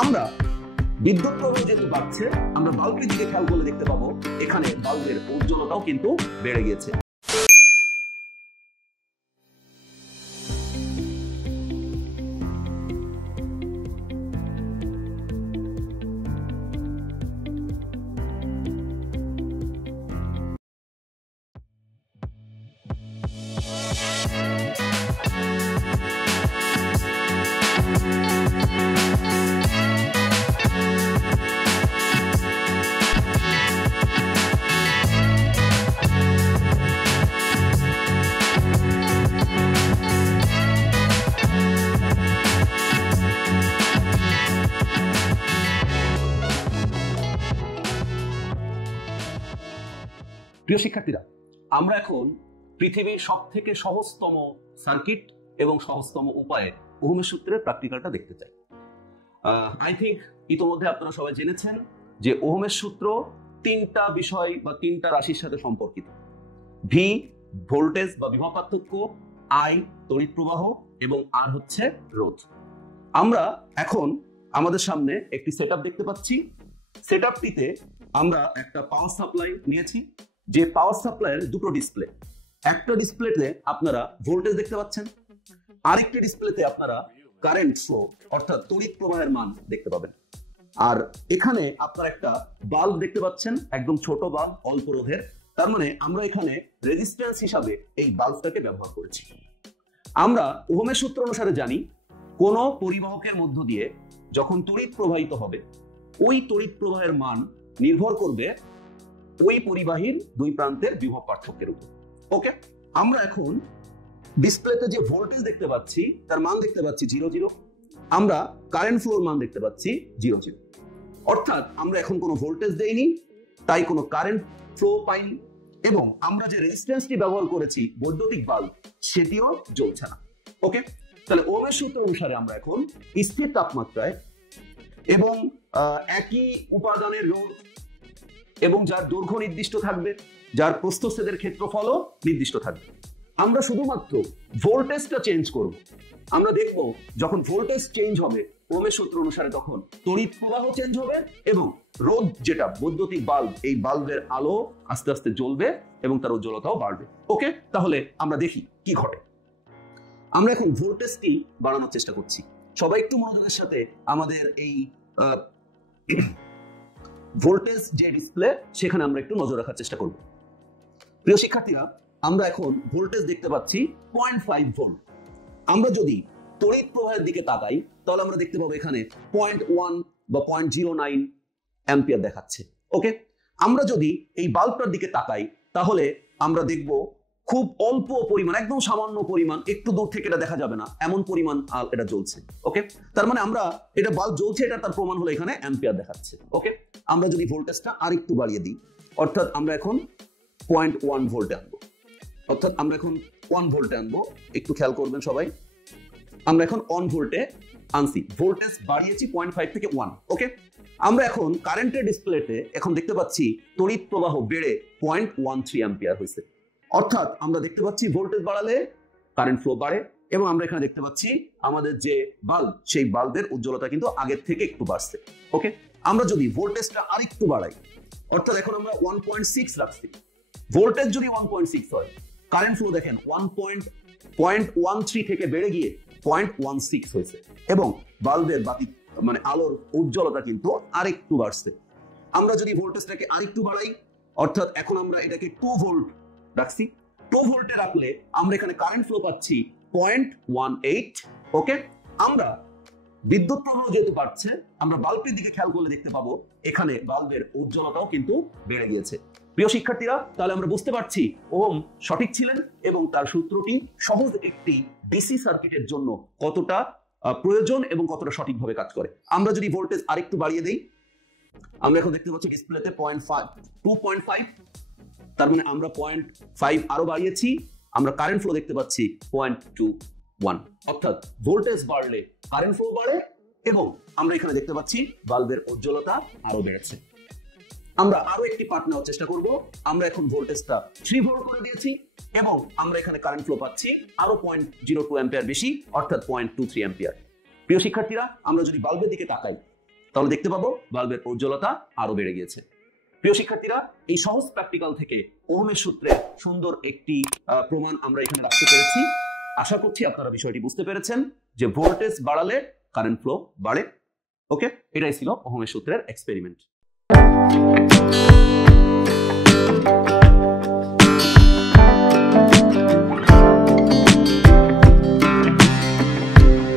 আমরা বিদ্যুৎ প্রবাহ যেহেতু বাড়ছে, আমরা বাল্বের দিকে খেয়াল করলে দেখতে পাবো এখানে বাল্বের উজ্জ্বলতাও কিন্তু বেড়ে গিয়েছে। প্রিয় শিক্ষার্থীরা, আমরা এখন পৃথিবীর সবথেকে সহজতম সার্কিট এবং সহজতম উপায়ে ওহমের সূত্রের প্র্যাকটিক্যালটা দেখতে চাই। আই থিঙ্ক ইতোমধ্যে আপনারা সবাই জেনেছেন যে ওহমের সূত্র তিনটা বিষয় বা তিনটা রাশির সাথে সম্পর্কিত। ভি ভোল্টেজ বা বিভব পার্থক্য, আই তড়িৎ প্রবাহ এবং আর হচ্ছে রোধ। আমরা এখন আমাদের সামনে একটি সেটআপ দেখতে পাচ্ছি। সেটআপটিতে আমরা একটা পাওয়ার সাপ্লাই নিয়েছি, যে পাওয়ার সাপ্লাইয়ের দুটো ডিসপ্লে। একটা ডিসপ্লেতে আপনারা ভোল্টেজ দেখতে পাচ্ছেন, আরেকটি ডিসপ্লেতে আপনারা কারেন্ট ফ্লো অর্থাৎ তড়িৎ প্রবাহের মান দেখতে পাবেন। আর এখানে আপনারা একটা বাল্ব দেখতে পাচ্ছেন, একদম ছোট বাল্ব, অল্প রোধের। তার মানে আমরা এখানে রেজিস্ট্যান্স হিসাবে এই বাল্বটাকে ব্যবহার করেছি। আমরা ওহমের সূত্র অনুসারে জানি কোন পরিবাহকের মধ্য দিয়ে যখন তড়িৎ প্রবাহিত হবে, ওই তড়িৎ প্রবাহের মান নির্ভর করবে ওই পরিবাহীর দুই প্রান্তের বিভব পার্থক্যের উপর। ওকে, আমরা এখন ডিসপ্লেতে যে ভোল্টেজ দেখতে পাচ্ছি তার মান দেখতে পাচ্ছি 0 আমরা কারেন্ট ফ্লোর মান দেখতে পাচ্ছি 0 অর্থাৎ আমরা এখন কোনো ভোল্টেজ দেইনি, তাই কোনো কারেন্ট ফ্লো পাইনি, এবং আমরা যে রেজিস্ট্যান্সটি ব্যবহার করেছি বৈদ্যুতিক বাল্ব সেটিও জ্বলছে না। ওকে, তাহলে ওহমের সূত্র অনুসারে আমরা এখন স্থির তাপমাত্রায় এবং একই উপাদানের রোধ এবং যার দৈর্ঘ্য নির্দিষ্ট থাকবে, যার প্রস্থচ্ছেদের ক্ষেত্রফলও নির্দিষ্ট থাকবে, আমরা শুধুমাত্র ভোল্টেজটা চেঞ্জ করব। আমরা দেখব যখন ভোল্টেজ চেঞ্জ হবে ওহমের সূত্র অনুসারে তখন তড়িৎ প্রবাহ চেঞ্জ হবে এবং রোধ যেটা বৈদ্যুতিক বাল্ব, এই বাল্বের আলো আস্তে আস্তে জ্বলবে এবং তার উজ্জ্বলতাও বাড়বে। ওকে, তাহলে আমরা দেখি কি ঘটে। আমরা এখন ভোল্টেজটি বাড়ানোর চেষ্টা করছি। সবাই একটু মনোযোগের সাথে আমাদের এই ভোল্টেজ যে ডিসপ্লে সেখানে আমরা একটু নজর রাখার চেষ্টা করব। প্রিয় শিক্ষার্থীরা, আমরা এখন ভোল্টেজ দেখতে পাচ্ছি 0.5 ভোল্ট। আমরা যদি তড়িৎ প্রবাহের দিকে তাকাই তাহলে আমরা দেখতে পাবো এখানে 0.1 বা 0.09 অ্যাম্পিয়ার দেখাচ্ছে। ওকে, আমরা যদি এই বাল্বটার দিকে তাকাই তাহলে আমরা দেখব খুব অল্প পরিমাণ, একদম সামান্য পরিমাণ, একটু দূর থেকে এটা দেখা যাবে না এমন পরিমাণ এটা জ্বলছে। ওকে, তার মানে আমরা এটা বাল্ব জ্বলছে, এটা তার প্রমাণ হলো এখানে অ্যাম্পিয়ার দেখাচ্ছে। ওকে, আমরা যদি ভোল্টেজটা আরেকটু বাড়িয়ে দিই, অর্থাৎ আমরা এখন 0.1 ভোল্টে আনবো, অর্থাৎ আমরা এখন 1 ভোল্টে আনবো। একটু খেয়াল করবেন সবাই, আমরা এখন 1 ভোল্টে আনছি, ভোল্টেজ বাড়িয়েছি 0.5 থেকে 1। ওকে, আমরা এখন কারেন্টের ডিসপ্লেতে এখন দেখতে পাচ্ছি তড়িৎ প্রবাহ বেড়ে 0.13 অ্যাম্পিয়ার হয়েছে। অর্থাৎ আমরা দেখতে পাচ্ছি ভোল্টেজ বাড়ালে কারেন্ট ফ্লো বাড়ে, এবং আমরা এখানে দেখতে পাচ্ছি আমাদের যে বাল্ব সেই বাল্বের উজ্জ্বলতা কিন্তু আগের থেকে একটু বাড়ছে। ওকে, আমরা যদি ভোল্টেজটা আরেকটু বাড়াই, অর্থাৎ এখন আমরা 1.6 রাখছি, ভোল্টেজ যদি 1.6 হয়, কারেন্ট ফ্লো দেখেন 0.13 থেকে বেড়ে গিয়ে 0.16 হয়েছে, এবং বাল্বের বাতি মানে আলোর উজ্জ্বলতা কিন্তু আরেকটু বাড়ছে। আমরা যদি ভোল্টেজটাকে আরেকটু বাড়াই, অর্থাৎ এখন আমরা এটাকে 2 ভোল্ট রাখছি, 2 ভোল্টে রাখলে আমরা এখানে কারেন্ট ফ্লো পাচ্ছি 0.18। ওকে, আমরা বিদ্যুৎ প্রবাহ যেহেতু বাড়ছে, আমরা বাল্বের দিকে খেয়াল করলে দেখতে পাবো এখানে বাল্বের উজ্জ্বলতাও কিন্তু বেড়ে গিয়েছে। প্রিয় শিক্ষার্থীরা, তাহলে আমরা বুঝতে পারছি ওহম সঠিক ছিলেন এবং তার সূত্রটি সহজ একটি ডিসি সার্কিটের জন্য কতটা প্রয়োজন এবং কতটা সঠিকভাবে কাজ করে। আমরা যদি ভোল্টেজ আরেকটু বাড়িয়ে দেই, আমরা এখন দেখতে পাচ্ছি ডিসপ্লেতে 2.5, তার মানে আমরা 0.5 আরো বাড়িয়েছি, আমরা কারেন্ট ফ্লো দেখতে পাচ্ছি 0.21, অর্থাৎ ভোল্টেজ বাড়লে কারেন্ট ফ্লো বাড়ে এবং আমরা এখানে দেখতে পাচ্ছি বাল্বের উজ্জ্বলতা আরো বেড়েছে। আমরা আরো একটি পার্ট নেওয়ার চেষ্টা করব। আমরা এখন ভোল্টেজটা 3 ভোল্ট করে দিয়েছি এবং আমরা এখানে কারেন্ট ফ্লো পাচ্ছি আরো 0.02 অ্যাম্পিয়ার বেশি, অর্থাৎ 0.23 অ্যাম্পিয়ার। প্রিয় শিক্ষার্থীরা, আমরা যদি বাল্বের দিকে তাকাই তাহলে দেখতে পাবো বাল্বের উজ্জ্বলতা আরো বেড়ে গিয়েছে। প্রিয় শিক্ষার্থীরা, এই সহজ প্র্যাকটিক্যাল থেকে ওহমের সূত্রের সুন্দর একটি প্রমাণ আমরা এখানে রাখতে পেরেছি। আশা করছি আপনারা বিষয়টি বুঝতে পেরেছেন যে ভোল্টেজ বাড়ালে কারেন্ট ফ্লো বাড়ে। ওকে, এটাই ছিল ওহমের সূত্রের এক্সপেরিমেন্ট।